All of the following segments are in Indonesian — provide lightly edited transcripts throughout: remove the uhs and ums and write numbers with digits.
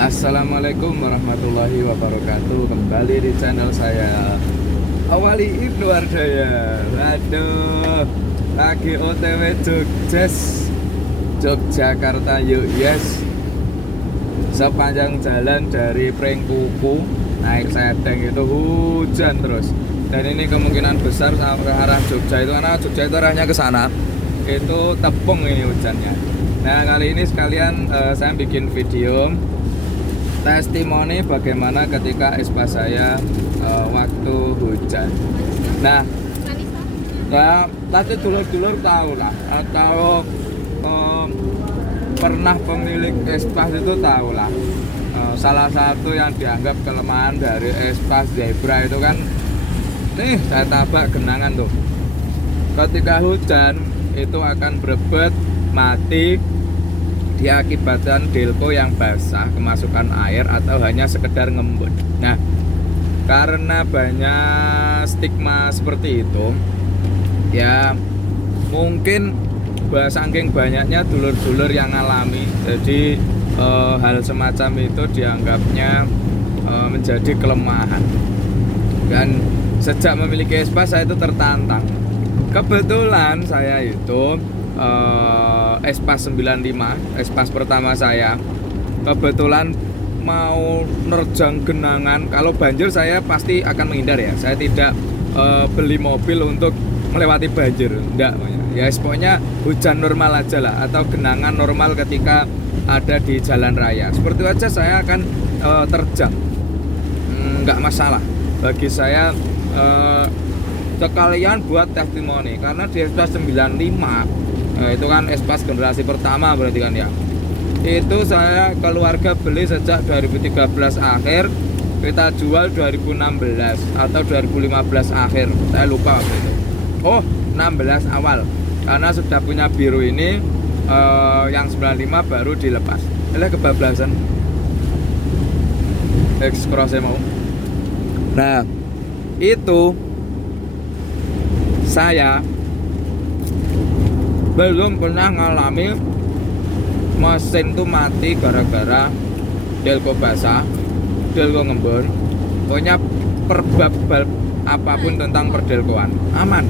Assalamualaikum warahmatullahi wabarakatuh. Kembali di channel saya Awali Ibnu Ardaya. Waduh, lagi OTW Yogyakarta yuk yes. Sepanjang jalan dari Prengkuku naik Sedeng itu hujan terus. Dan ini kemungkinan besar sampai arah Jogja itu, karena Jogja itu arahnya ke sana. Itu tepung ini hujannya. Nah, kali ini sekalian saya bikin video testimoni bagaimana ketika espas saya waktu hujan. Nah, ya, tadi dulur-dulur tahu lah, atau pernah pemilik espas itu tahu lah. Salah satu yang dianggap kelemahan dari espas zebra itu kan, nih saya tabak genangan tuh. Ketika hujan itu akan berebet, mati, diakibatkan delco yang basah, kemasukan air, atau hanya sekedar ngembun. Nah, karena banyak stigma seperti itu, ya mungkin saking banyaknya dulur-dulur yang alami, jadi hal semacam itu dianggapnya menjadi kelemahan. Dan sejak memiliki espas saya itu tertantang. Kebetulan saya itu espas 95, espas pertama saya, kebetulan mau nerjang genangan. Kalau banjir saya pasti akan menghindar ya. Saya tidak beli mobil untuk melewati banjir, enggak. Ya pokoknya hujan normal aja lah, atau genangan normal ketika ada di jalan raya. Seperti aja saya akan terjang, enggak masalah. Bagi saya sekalian buat testimoni, karena di espas 95 itu kan espas generasi pertama berarti kan ya. Itu saya keluarga beli sejak 2013 akhir, kita jual 2016 atau 2015 akhir. Saya lupa waktu itu. Oh, 16 awal. Karena sudah punya biru ini, yang 95 baru dilepas. Ini kebablasan. Cross mau. Nah, itu saya belum pernah ngalami mesin tuh mati gara-gara delco basah, delco ngembun. Pokoknya perbab apapun tentang perdelcoan aman.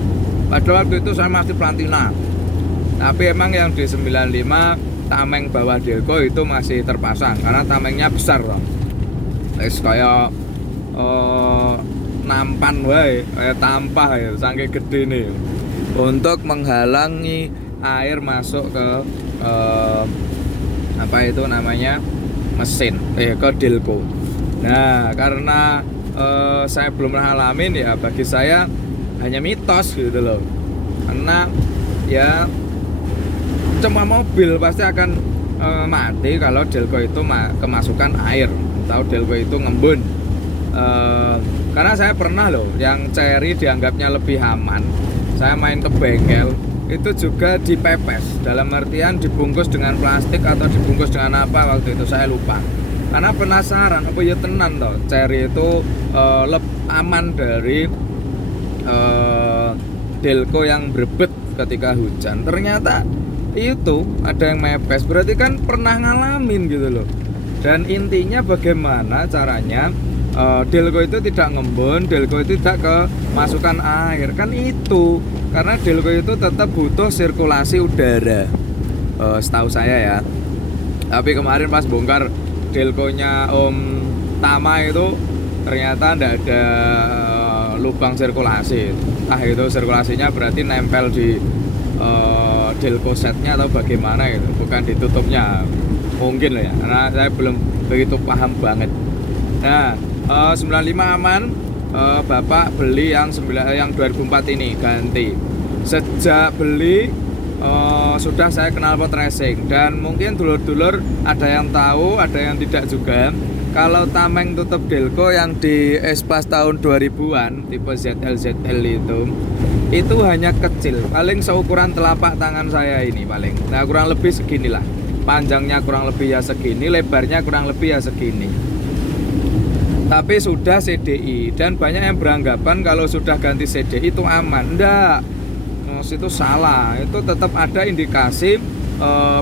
Pada waktu itu saya masih Plantina, tapi emang yang di 95 tameng bawah delco itu masih terpasang karena tamengnya besar loh. Kayak nampan wae, kayak tampah ya, saking gede nih, untuk menghalangi air masuk ke apa itu namanya mesin ke delco. Nah, karena saya belum pernah alamin, ya bagi saya hanya mitos gitu loh. Karena ya cuma mobil pasti akan mati kalau delco itu kemasukan air atau delco itu ngembun. Karena saya pernah loh yang cherry dianggapnya lebih aman. Saya main ke bengkel itu juga dipepes, dalam artian dibungkus dengan plastik atau dibungkus dengan apa waktu itu saya lupa. Karena penasaran apa ya tenan toh cherry itu aman dari delco yang berebet ketika hujan. Ternyata itu ada yang mepes, berarti kan pernah ngalamin gitu loh. Dan intinya bagaimana caranya delco itu tidak ngembun, delco itu tidak kemasukan air, kan itu karena delco itu tetap butuh sirkulasi udara, setahu saya ya. Tapi kemarin pas bongkar delconya Om Tama itu ternyata tidak ada lubang sirkulasi. Itu sirkulasinya berarti nempel di delco setnya atau bagaimana itu, bukan ditutupnya mungkin lah ya, karena saya belum begitu paham banget. Nah, 95 aman. Bapak beli yang 2004 ini ganti. Sejak beli sudah saya knalpot racing, dan mungkin dulur-dulur ada yang tahu, ada yang tidak juga. Kalau tameng tutup delco yang di espas tahun 2000-an tipe ZL itu hanya kecil, paling seukuran telapak tangan saya ini paling. Nah, kurang lebih seginilah. Panjangnya kurang lebih ya segini, lebarnya kurang lebih ya segini. Tapi sudah CDI, dan banyak yang beranggapan kalau sudah ganti CDI itu aman. Enggak, itu salah. Itu tetap ada indikasi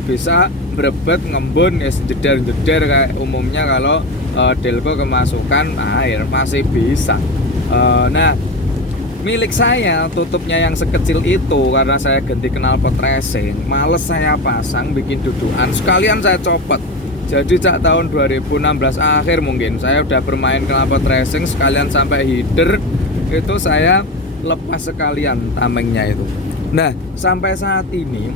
bisa berebet ngembun ya jeder-jeder kayak umumnya kalau delco kemasukan air masih bisa. Nah, milik saya tutupnya yang sekecil itu karena saya ganti knalpot racing, males saya pasang bikin dudukan, sekalian saya copot. Jadi sejak tahun 2016 akhir mungkin saya udah bermain knalpot racing sekalian sampai header itu saya lepas sekalian tamengnya itu. Nah, sampai saat ini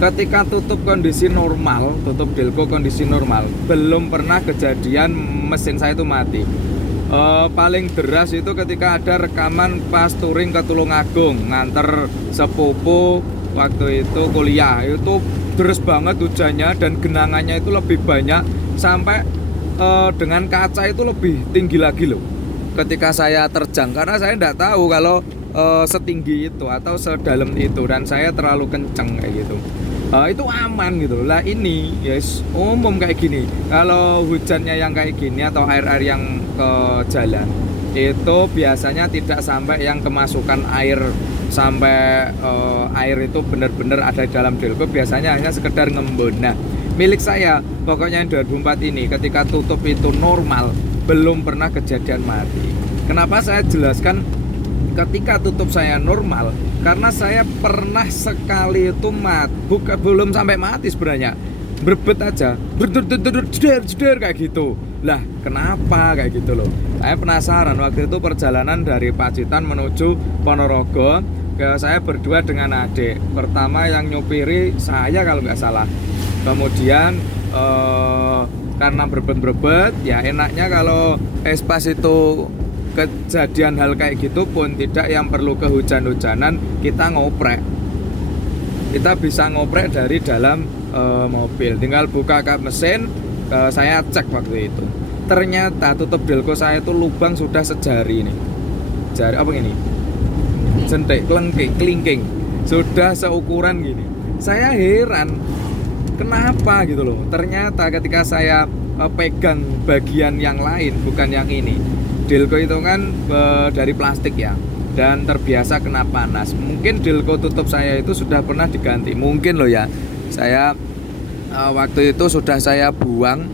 ketika tutup kondisi normal, tutup delco kondisi normal, belum pernah kejadian mesin saya itu mati. Paling deras itu ketika ada rekaman pas touring ke Tulungagung nganter sepupu waktu itu kuliah, itu deras banget hujannya dan genangannya itu lebih banyak sampai dengan kaca itu lebih tinggi lagi loh ketika saya terjang, karena saya tidak tahu kalau setinggi itu atau sedalam itu dan saya terlalu kenceng kayak gitu. Itu aman gitu lah. Ini yes umum kayak gini, kalau hujannya yang kayak gini atau air-air yang ke jalan itu biasanya tidak sampai yang kemasukan air sampai air itu benar-benar ada di dalam delco, biasanya hanya sekedar ngembun. Nah, milik saya pokoknya yang 2004 ini ketika tutup itu normal, belum pernah kejadian mati. Kenapa saya jelaskan ketika tutup saya normal? Karena saya pernah sekali itu belum sampai mati sebenarnya, berbet aja, jeder kayak gitu. Lah kenapa kayak gitu loh? Saya penasaran. Waktu itu perjalanan dari Pacitan menuju Ponorogo, saya berdua dengan adik. Pertama yang nyupiri saya kalau nggak salah. Kemudian karena berbet ya enaknya kalau espas itu kejadian hal kayak gitu pun tidak yang perlu kehujan-hujanan, kita ngoprek. Kita bisa ngoprek dari dalam mobil, tinggal buka kap mesin. Saya cek waktu itu, ternyata tutup delco saya itu lubang sudah sejari ini. Jari apa ini? Jentik, kelingking sudah seukuran gini. Saya heran kenapa gitu loh. Ternyata ketika saya pegang bagian yang lain, bukan yang ini. Delco itu kan dari plastik ya, dan terbiasa kena panas. Mungkin delco tutup saya itu sudah pernah diganti, mungkin loh ya. Saya waktu itu sudah saya buang.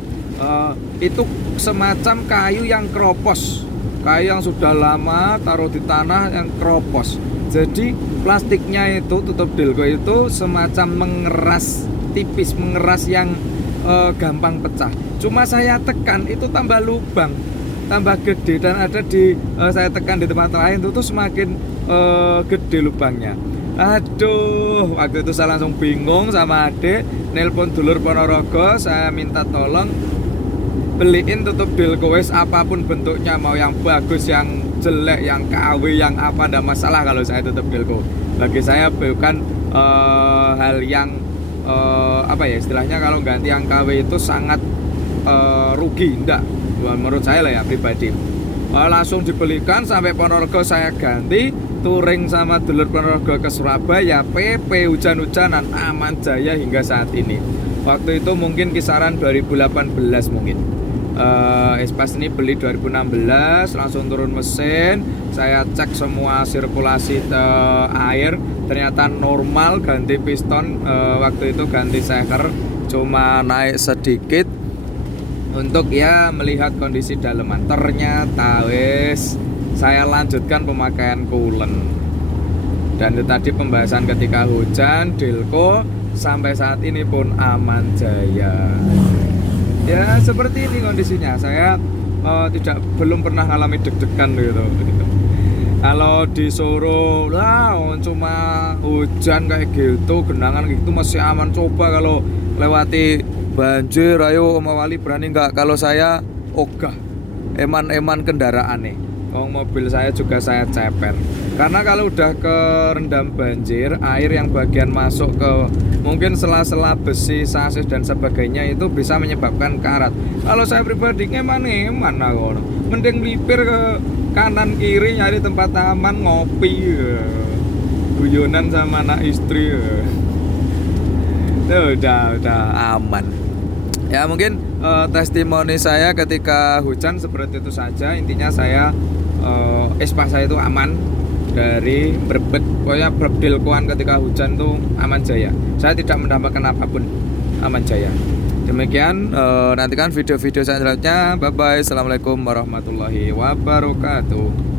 Itu semacam kayu yang keropos, kayu yang sudah lama taruh di tanah yang keropos. Jadi plastiknya itu tutup delco itu semacam mengeras tipis, mengeras yang gampang pecah. Cuma saya tekan itu tambah lubang, tambah gede, dan ada di saya tekan di tempat lain itu tuh semakin gede lubangnya. Aduh, waktu itu saya langsung bingung sama adik, nelpon dulur Ponorogo, saya minta tolong beliin tutup delco wes apapun bentuknya, mau yang bagus, yang jelek, yang KW, yang apa, enggak masalah kalau saya tutup delco. Bagi saya bukan hal yang apa ya istilahnya, kalau ganti yang KW itu sangat rugi, enggak. Menurut saya lah ya pribadi. Langsung dibelikan sampai Ponorogo saya ganti, touring sama dulur Ponorogo ke Surabaya, PP hujan-hujanan aman jaya hingga saat ini. Waktu itu mungkin kisaran 2018 mungkin. Espas ini beli 2016, langsung turun mesin, saya cek semua sirkulasi air, ternyata normal, ganti piston, waktu itu ganti seker, cuma naik sedikit untuk ya melihat kondisi daleman. Ternyata wes saya lanjutkan pemakaian coolant. Dan itu tadi pembahasan ketika hujan, delco sampai saat ini pun aman jaya. Ya seperti ini kondisinya. Saya belum pernah ngalami deg-degan gitu. Kalau disuruh lah cuma hujan kayak gitu, genangan gitu masih aman. Coba kalau lewati banjir, ayo Om Wali berani nggak? Kalau saya ogah, eman-eman kendaraan nih. Mobil saya juga saya ceper. Karena kalau udah kerendam banjir, air yang bagian masuk ke mungkin sela-sela besi, sasis dan sebagainya itu bisa menyebabkan karat. Kalau saya pribadi eman-eman aku, mending melipir ke kanan kiri nyari tempat aman ngopi, guyonan sama anak istri. Udah aman. Ya mungkin testimoni saya ketika hujan seperti itu saja. Intinya saya espas saya itu aman dari Brebet. Pokoknya Brebdelkoan ketika hujan tuh aman jaya. Saya tidak mendapatkan apapun, aman jaya. Demikian, nantikan video-video selanjutnya. Bye bye. Assalamualaikum warahmatullahi wabarakatuh.